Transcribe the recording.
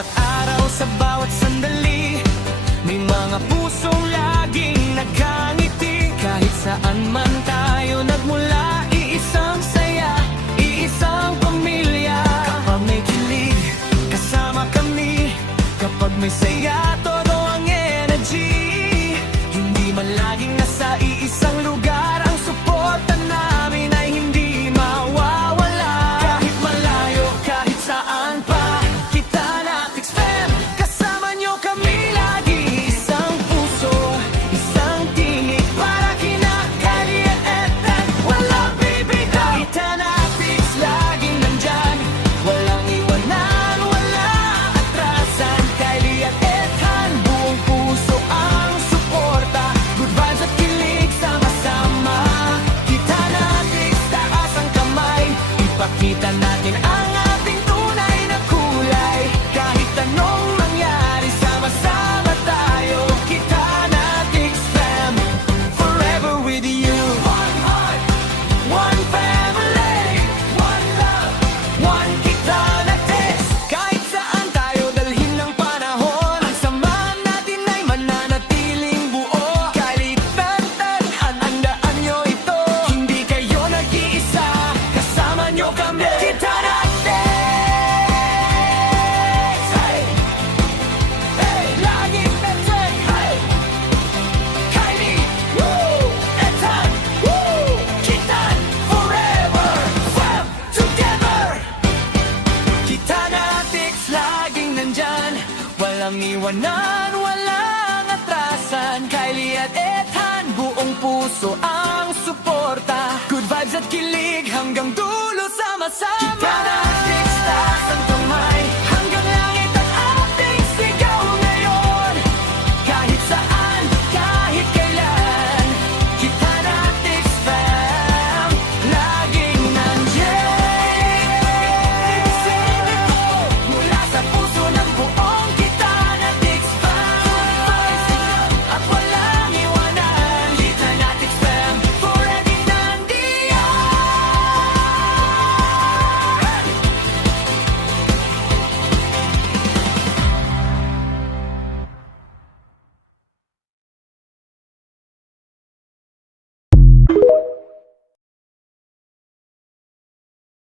bawat araw, sa bawat sandali, may mga pusong laging nagkangiti. Kahit saan man tayo nagmula, iisang saya, iisang pamilya. Kapag may kilig, kasama kami. Kapag may saya, todo ang energy. Hindi man laging nasa iisang lugar, ang suporta namin ay hindi mawawala. Kahit malayo, kahit saan pa, kita na TixFam, kasama nyo kami lagi. Isang puso, isang tinig, para kina Kylie at Ethan, walang bibitaw. Kita na Tix, laging nandyan, walang iwanan, walang atrasan. Kylie at Ethan, buong puso ang suporta. Good vibes at kilig, sama-sama. Kita na Tix, taas ang kamay, ipakita natin ang ating tunay na kulay. Kahit anong mangyari, sama-sama tayo. Kita na TixFam, forever with you. One heart, one family, one love, one Kita na Tix. Kahit saan tayo dalhin ng panahon, ang samahan natin ay mananatiling buo. Kylie at Ethan, handaan nyo ito. Hindi kayo nag-iisa, kasama nyo kami. Kita na Tix, hey, hey, laging na Tix, hey. Kylie, woo, Ethan, woo, Kita forever, fam, together. Kita na Tix, laging nandyan, walang iwanan, walang atrasan. Kylie at Ethan, buong puso ang suporta. Good vibes at kilig hanggang dulo, sama-sama. Kita na Tix, taas ang